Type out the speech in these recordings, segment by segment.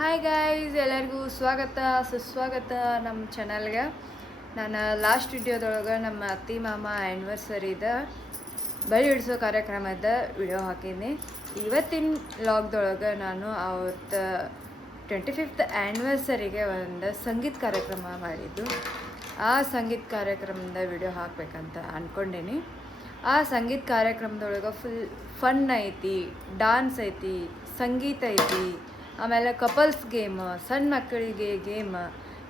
Hi guys, ಎಲ್ಲರಿಗೂ ಸ್ವಾಗತ ಸುಸ್ವಾಗತ ನಮ್ಮ ಚಾನಲ್ಗೆ. ನಾನು ಲಾಸ್ಟ್ ವಿಡಿಯೋದೊಳಗೆ ನಮ್ಮ ಅತ್ತಿ ಮಾಮ ಆ್ಯನಿವರ್ಸರಿದ ಬಳಿ ಇಡಿಸೋ ಕಾರ್ಯಕ್ರಮದ ವಿಡಿಯೋ ಹಾಕಿದ್ದೀನಿ. ಇವತ್ತಿನ ಲಾಗ್ದೊಳಗೆ ನಾನು ಅವ್ರದ್ದು 25th ಆ್ಯನಿವರ್ಸರಿಗೆ ಒಂದು ಸಂಗೀತ ಕಾರ್ಯಕ್ರಮ ಮಾಡಿದ್ದು. ಆ ಸಂಗೀತ ಕಾರ್ಯಕ್ರಮದ ವಿಡಿಯೋ ಹಾಕಬೇಕಂತ ಅಂದ್ಕೊಂಡೀನಿ. ಆ ಸಂಗೀತ ಕಾರ್ಯಕ್ರಮದೊಳಗೆ ಫುಲ್ ಫನ್ ಐತಿ, ಡಾನ್ಸ್ ಐತಿ, ಸಂಗೀತ ಐತಿ, ಆಮೇಲೆ ಕಪಲ್ಸ್ ಗೇಮ್, ಸಣ್ಣ ಮಕ್ಕಳಿಗೆ ಗೇಮ್,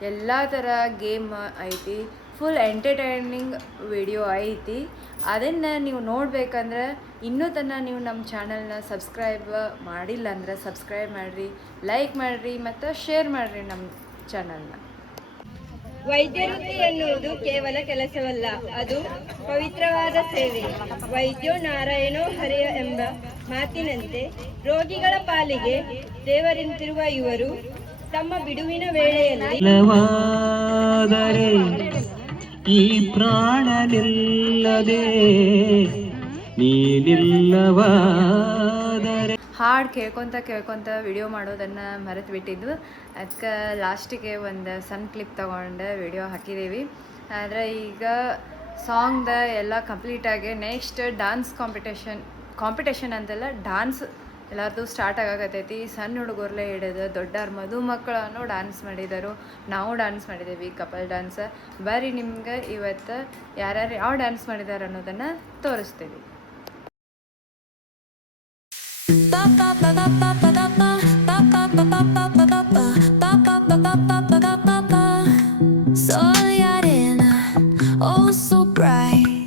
ಎಲ್ಲ ಥರ ಗೇಮ್ ಐತಿ. ಫುಲ್ ಎಂಟರ್ಟೈನಿಂಗ್ ವಿಡಿಯೋ ಐತಿ. ಅದನ್ನು ನೀವು ನೋಡಬೇಕಂದ್ರೆ ಇನ್ನೂ ತನಕ ನೀವು ನಮ್ಮ ಚಾನಲ್ನ ಸಬ್ಸ್ಕ್ರೈಬ್ ಮಾಡಿಲ್ಲ ಅಂದ್ರೆ ಸಬ್ಸ್ಕ್ರೈಬ್ ಮಾಡಿರಿ, ಲೈಕ್ ಮಾಡಿರಿ ಮತ್ತು ಶೇರ್ ಮಾಡಿರಿ ನಮ್ಮ ಚಾನಲ್ನ. ವೈದ್ಯವೃತ್ತಿ ಎನ್ನುವುದು ಕೇವಲ ಕೆಲಸವಲ್ಲ, ಅದು ಪವಿತ್ರವಾದ ಸೇವೆ. ವೈದ್ಯೋ ನಾರಾಯಣೋ ಹರಿಯ ಎಂಬ ಮಾತಿನಂತೆ ರೋಗಿಗಳ ಪಾಲಿಗೆ ದೇವರಿಂತಿರುವ ಇವರು ತಮ್ಮ ಬಿಡುವಿನ ವೇಳೆಯಲ್ಲಿ ಈ ಪ್ರಾಣ ನಿಲ್ಲದೆ ನೀನಿಲ್ಲವಾದರೆ ಹಾಡು ಕೇಳ್ಕೊತ ವಿಡಿಯೋ ಮಾಡೋದನ್ನು ಮರೆತು ಬಿಟ್ಟಿದ್ದು. ಅದಕ್ಕೆ ಲಾಸ್ಟಿಗೆ ಒಂದು ಸಣ್ಣ ಕ್ಲಿಪ್ ತೊಗೊಂಡು ವಿಡಿಯೋ ಹಾಕಿದ್ದೀವಿ. ಆದರೆ ಈಗ ಸಾಂಗ್ದ ಎಲ್ಲ ಕಂಪ್ಲೀಟಾಗಿ ನೆಕ್ಸ್ಟ್ ಡಾನ್ಸ್ ಕಾಂಪಿಟೇಷನ್ ಅಂತೆಲ್ಲ ಡಾನ್ಸ್ ಎಲ್ಲರದು ಸ್ಟಾರ್ಟ್ ಆಗಕತ್ತೈತಿ. ಸಣ್ಣ ಹುಡುಗರ್ಲೆ ಹಿಡಿದು ದೊಡ್ಡವ್ರ ಮಕ್ಕಳನ್ನು ಡ್ಯಾನ್ಸ್ ಮಾಡಿದರು, ನಾವು ಡ್ಯಾನ್ಸ್ ಮಾಡಿದ್ದೀವಿ, ಕಪಲ್ ಡ್ಯಾನ್ಸ್. ಬರೀ ನಿಮ್ಗೆ ಇವತ್ತು ಯಾರ್ಯಾರು ಯಾವ ಡ್ಯಾನ್ಸ್ ಮಾಡಿದ್ದಾರೆ ಅನ್ನೋದನ್ನು ತೋರಿಸ್ತೀವಿ. Soy arena, oh so bright.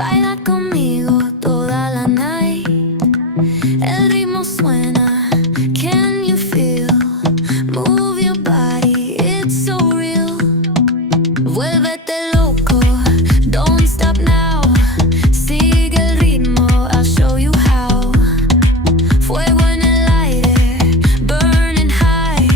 Baila conmigo toda la night. El ritmo suena, can you feel? Move your body, it's so real. Vuélvete loco, don't stop now. Sigue el ritmo, I'll show you how. Fuego en el aire, burning high.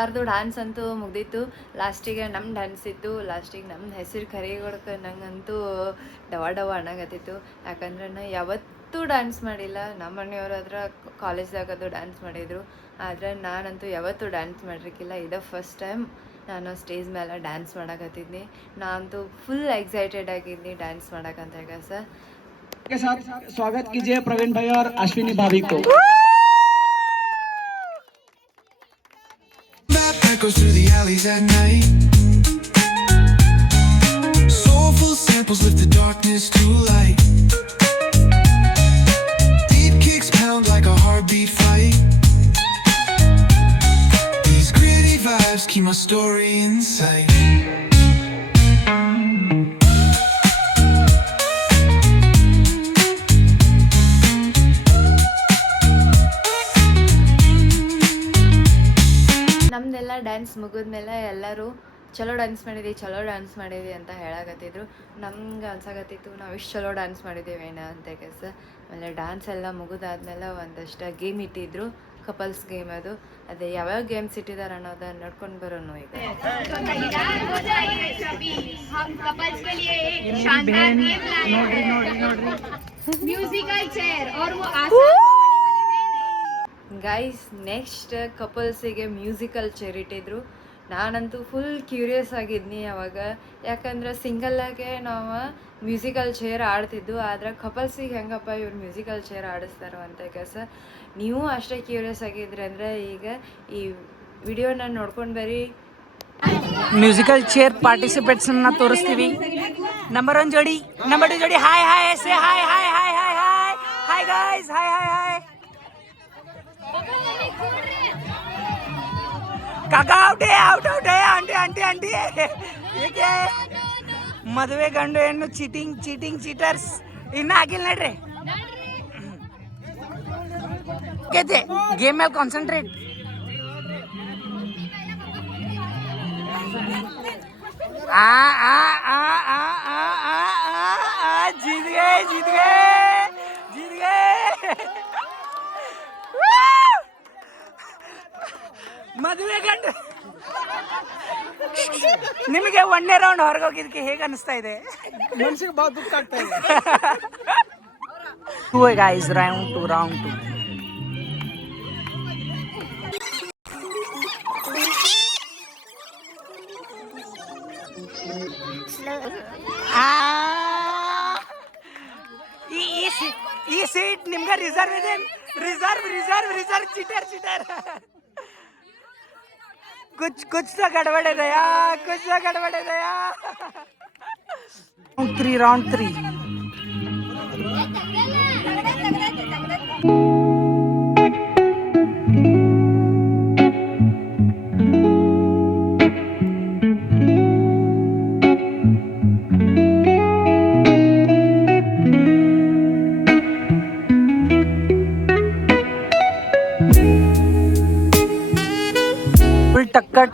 ಎಲ್ಲರದು dance ಅಂತೂ ಮುಗ್ದಿತ್ತು. ಲಾಸ್ಟಿಗೆ ನಮ್ಮ dance ಇತ್ತು. ಲಾಸ್ಟಿಗೆ ನಮ್ಮ ಹೆಸರು ಕರಿಗೊಳಕ್ಕೆ ನಂಗಂತೂ ಡವ ಅನ್ನಕತ್ತಿತ್ತು. ಯಾಕಂದ್ರೆ ನಾ ಯಾವತ್ತೂ ಡ್ಯಾನ್ಸ್ ಮಾಡಿಲ್ಲ. ನಮ್ಮ ಮನೆಯವ್ರು ಆದ್ರೆ ಕಾಲೇಜ್ದಾಗದು ಡ್ಯಾನ್ಸ್ ಮಾಡಿದರು. ಆದರೆ ನಾನಂತೂ ಯಾವತ್ತೂ ಡ್ಯಾನ್ಸ್ ಮಾಡಿರ್ಕಿಲ್ಲ. ಇದು ಫಸ್ಟ್ ಟೈಮ್ ನಾನು ಸ್ಟೇಜ್ ಮೇಲೆ ಡ್ಯಾನ್ಸ್ ಮಾಡಕತ್ತಿದ್ನಿ. ನಾನಂತೂ ಫುಲ್ ಎಕ್ಸೈಟೆಡ್ ಆಗಿದ್ನಿ ಡ್ಯಾನ್ಸ್ ಮಾಡಕ್ಕಂತ ಸರ್. के साथ स्वागत कीजिए प्रवीण भाई और अश्विनी भाभी को. Echoes through the alleys at night. Soulful samples lift the darkness to light. Deep kicks pound like a heartbeat fight. These gritty vibes keep my story in sight. ನಮ್ಮದೆಲ್ಲ dance ಮುಗಿದ್ಮೇಲೆ ಎಲ್ಲರೂ ಚಲೋ ಡ್ಯಾನ್ಸ್ ಮಾಡಿದ್ವಿ ಅಂತ ಹೇಳಕತ್ತಿದ್ರು. ನಮ್ಗೆ ಅನ್ಸಾಕತ್ತಿತ್ತು ನಾವು ಇಷ್ಟು ಚಲೋ ಡ್ಯಾನ್ಸ್ ಮಾಡಿದ್ದೀವೇನ ಅಂತ ಕೆಲಸ. ಆಮೇಲೆ ಡ್ಯಾನ್ಸ್ ಎಲ್ಲ ಮುಗಿದಾದ್ಮೇಲೆ ಒಂದಷ್ಟು ಗೇಮ್ ಇಟ್ಟಿದ್ರು, ಕಪಲ್ಸ್ ಗೇಮ್. ಅದೇ ಯಾವ್ಯಾವ ಗೇಮ್ಸ್ ಇಟ್ಟಿದ್ದಾರೆ ಅನ್ನೋದನ್ನ ನೋಡ್ಕೊಂಡು ಬರೋನು ಈಗ. ಗೈಸ್, ನೆಕ್ಸ್ಟ್ ಕಪಲ್ಸಿಗೆ ಮ್ಯೂಸಿಕಲ್ ಚೇರ್ ಇಟ್ಟಿದ್ರು. ನಾನಂತೂ ಫುಲ್ ಕ್ಯೂರಿಯಸ್ ಆಗಿದ್ನಿ ಅವಾಗ. ಯಾಕಂದ್ರೆ ಸಿಂಗಲ್ಲಾಗೆ ನಾವು ಮ್ಯೂಸಿಕಲ್ ಚೇರ್ ಆಡ್ತಿದ್ದು. ಆದರೆ ಕಪಲ್ಸಿಗೆ ಹೆಂಗಪ್ಪ ಇವ್ರು ಮ್ಯೂಸಿಕಲ್ ಚೇರ್ ಆಡಿಸ್ತಾರೋ ಅಂತ ಕೆಲಸ. ನೀವು ಅಷ್ಟೇ ಕ್ಯೂರಿಯಸ್ ಆಗಿದ್ರಿ ಅಂದರೆ ಈಗ ಈ ವಿಡಿಯೋನ ನೋಡ್ಕೊಂಡು ಬರ್ರಿ. ಮ್ಯೂಸಿಕಲ್ ಚೇರ್ ಪಾರ್ಟಿಸಿಪೇಟ್ಸ್ ಅನ್ನ ತೋರಿಸ್ತೀವಿ. ನಂಬರ್ 1 ಜೋಡಿ, ನಂಬರ್ 2 ಜೋಡಿ. Hi hi say hi hi hi hi hi hi guys, hi hi hi. ಕಾಕಾ ಔಟೇ ಔಟ್ ಔಟೇ ಆಂಟಿ ಆಂಟಿ ಆಂಟಿ. ಏಕೆ ಮದುವೆ ಗಂಡು ಹೆಣ್ಣು ಚೀಟಿಂಗ್ ಚೀಟಿಂಗ್ ಚೀಟರ್ಸ್ ಇನ್ನ ಆಗಿಲ್ಲ ನೋಡ್ರಿ. ಗೇಮ್ ಮೇಲೆ ಕಾನ್ಸಂಟ್ರೇಟ್. जीत गए ಮದುವೆ ಗಂಡು. ನಿಮಗೆ 1ನೇ ರೌಂಡ್ ಹೊರಗೆ ಹೋಗಿದ್ದಕ್ಕೆ ಹೇಗೆ ಅನಿಸ್ತಾ ಇದೆ? ಮನಸ್ಸಿಗೆ ಬಹಳ ದುಃಖ ಆಗ್ತಾ ಇದೆ. guys, round 2. ಈ ಸೀಟ್ ನಿಮ್ಗೆ ರಿಸರ್ವ್ ಇದೆ. Reserve cheater. कुछ तो गड़बड़ है दया. Round 3.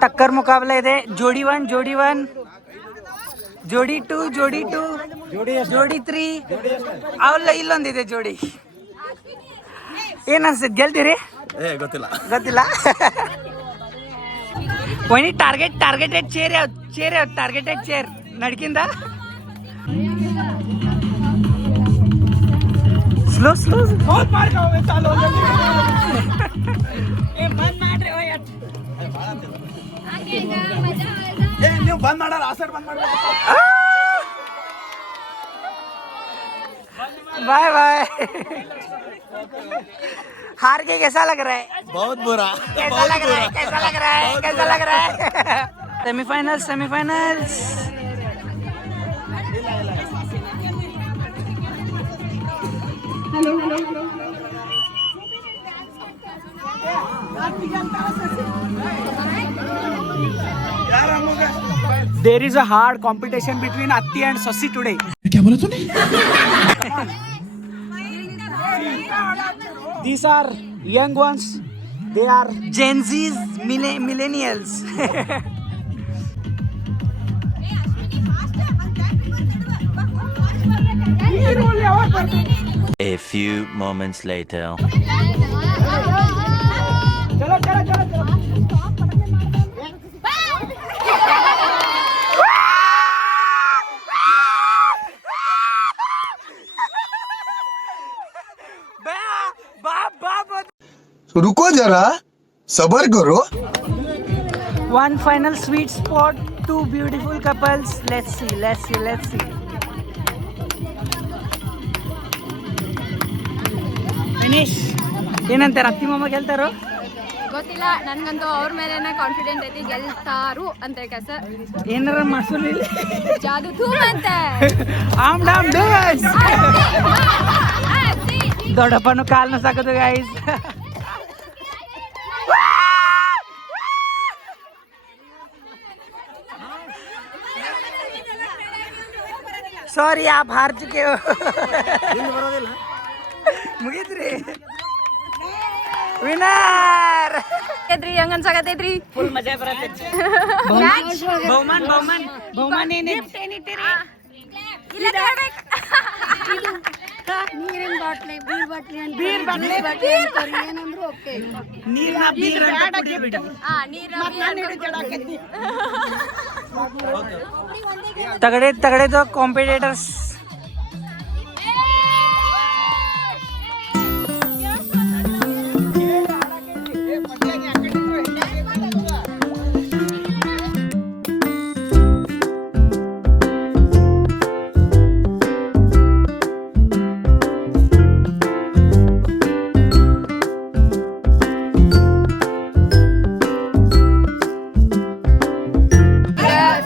टक्कर मुकाबला ಇದೆ. जोड़ी 1, जोड़ी 2, जोड़ी 3. ಅವಲ್ಲ ಇಲ್ಲೊಂದಿದೆ ಜೋಡಿ. ಏನ್ ಅನ್ಸುತ್ತೆ, ಗೆಲ್ತೀರಿ? ಗೊತ್ತಿಲ್ಲ. ಒಯ್ನಿ ಟಾರ್ಗೆಟೆಡ್ ಚೇರ್ ನಡ್ಕಿಂದ ಸ್ಲೋ ನೀವು ಬಂದ್ ಮಾಡಲ್ಲ, ಆ ಸೈಡ್ ಬಂದ್ ಮಾಡ್ಬೇಕು. बाय. हार के कैसा लग रहा है? बहुत बुरा. कैसा लग रहा है? Semifinals. There is a hard competition between Atti and Sassi today. क्या बोला तूने? These are young ones. They are Gen Z's, millennials. A few moments later. चलो रुको जरा सबर करो. One final sweet spot, two beautiful couples. Let's see. Finish. ಏನಂತಾರೆ ಅತ್ತಿ ಮಾಮ ಗೆಲ್ತಾರೋ? ಗೊತ್ತಿಲ್ಲ, ನನ್ಗಂತೂ ಅವ್ರ ಮೇಲೆನೆ ಕಾನ್ಫಿಡೆಂಟ್ ಐತಿ, ಗೆಲ್ತಾರು ಅಂತ ಕೆಲಸ. ಏನಾರ ಮಸೂರಿ ಜಾದು ಧೂಮ್ ಅಂತೆ. ಆಮ್ ಡಾಮ್ ಡೂಸ್. ದೊಡ್ಡಪ್ಪನು ಕಾಲ್ನ ಸಾಕೋದು ಗೈಸ್. ಸಾರಿ आप हार चुके हो. ಮುಗಿದ್ರಿ ವಿನರ್. ಹಂಗ ಅನ್ಸಾಕತೈತ್ರಿ. ಫುಲ್ ಮಜಾ ಬರತ್ತೆ. ಬಹುಮಾನ ಏನಿಟ್ಟಿರಿ? ನೀರಿನ ಬಾಟ್ಲಿ, ಬೀರ್ ಬಾಟ್ಲಿ ಅಂತ ಏನಂದ್ರು ಓಕೆ. ತಗಡೆ ಕಾಂಪಿಟೇಟರ್ಸ್.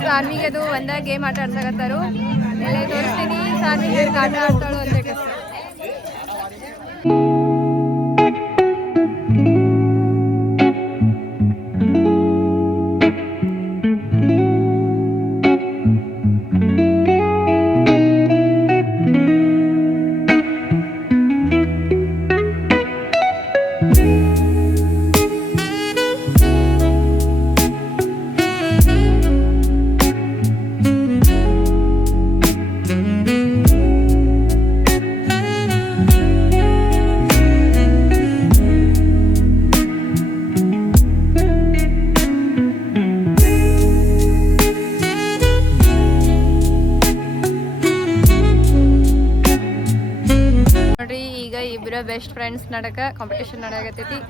ಸಾನ್ವಿಗೆ ಅದು ಒಂದ ಗೇಮ್ ಆಟ ಆಡ್ಸಕತ್ತಾರು. ಎಲ್ಲ ತೋರಿಸ್ತೀನಿ, ಸಾನ್ವಿಗೆ ಆಟ ಆಡ್ತಾಳು ಅಂತ ಕೆಲಸ. ನೋಡ್ರಿ, ಈಗ ಇಬ್ಬರ ಬೆಸ್ಟ್ ಫ್ರೆಂಡ್ಸ್ ನಡಕ ಕಾಂಪಿಟೇಷನ್ ನಡೆಯಕತ್ತೈತಿ.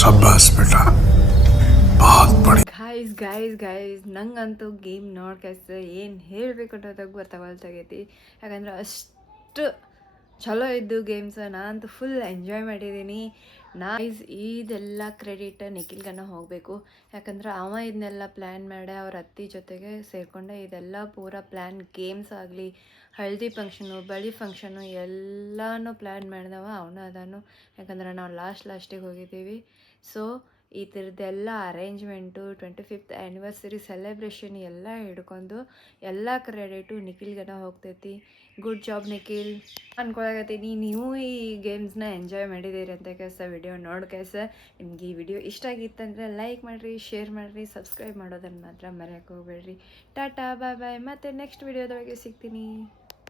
शाबाश बेटा बहुत बढ़िया. ಗೈಸ್ ನಂಗಂತೂ ಗೇಮ್ ನೋಡ್ಕೈಸ ಏನು ಹೇಳಬೇಕು ಅನ್ನೋದಾಗ ಗೊತ್ತಾಗಲ್ತಾಗೈತಿ. ಯಾಕಂದ್ರೆ ಅಷ್ಟು ಚಲೋ ಇದ್ದು ಗೇಮ್ಸ್, ನಾನಂತೂ ಫುಲ್ ಎಂಜಾಯ್ ಮಾಡಿದ್ದೀನಿ. ಇದೆಲ್ಲ ಕ್ರೆಡಿಟ್ ನಿಖಿಲ್ಗನ ಹೋಗಬೇಕು. ಯಾಕಂದ್ರೆ ಅವ ಇದನ್ನೆಲ್ಲ ಪ್ಲ್ಯಾನ್ ಮಾಡಿ ಅವ್ರ ಅತ್ತಿ ಜೊತೆಗೆ ಸೇರಿಕೊಂಡೆ ಇದೆಲ್ಲ ಪೂರಾ ಪ್ಲ್ಯಾನ್, ಗೇಮ್ಸ್ ಆಗಲಿ, ಹಳದಿ ಫಂಕ್ಷನು, ಬಳಿ ಫಂಕ್ಷನು ಎಲ್ಲನೂ ಪ್ಲ್ಯಾನ್ ಮಾಡಿದವ ಅವನು ಅದಾನು. ಯಾಕಂದ್ರೆ ನಾವು ಲಾಸ್ಟಿಗೆ ಹೋಗಿದ್ದೀವಿ. ಸೊ ಈ ಥರದ್ದೆಲ್ಲ ಅರೇಂಜ್ಮೆಂಟು, 25th ಆ್ಯನಿವರ್ಸರಿ ಸೆಲೆಬ್ರೇಷನ್ ಎಲ್ಲ ಹಿಡ್ಕೊಂಡು ಎಲ್ಲ ಕ್ರೆಡಿಟು ನಿಖಿಲ್ಗನ ಹೋಗ್ತೈತಿ. ಗುಡ್ ಜಾಬ್ ನಿಖಿಲ್ ಅನ್ಕೊಳಕತ್ತೀನಿ. ನೀವು ಈ ಗೇಮ್ಸ್ನ ಎಂಜಾಯ್ ಮಾಡಿದ್ದೀರಿ ಅಂತ ಕೆಲಸ ವಿಡಿಯೋ ನೋಡಿ ಕೆಲಸ. ನಿಮ್ಗೆ ಈ ವಿಡಿಯೋ ಇಷ್ಟ ಆಗಿತ್ತಂದರೆ ಲೈಕ್ ಮಾಡಿರಿ, ಶೇರ್ ಮಾಡಿರಿ, ಸಬ್ಸ್ಕ್ರೈಬ್ ಮಾಡೋದನ್ನು ಮಾತ್ರ ಮರೆಯೋಕೆ ಹೋಗ್ಬೇಡ್ರಿ. ಟಾಟಾ ಬಾಯ್ ಬಾಯ್. ಮತ್ತು ನೆಕ್ಸ್ಟ್ ವಿಡಿಯೋದೊಳಗೆ ಸಿಗ್ತೀನಿ.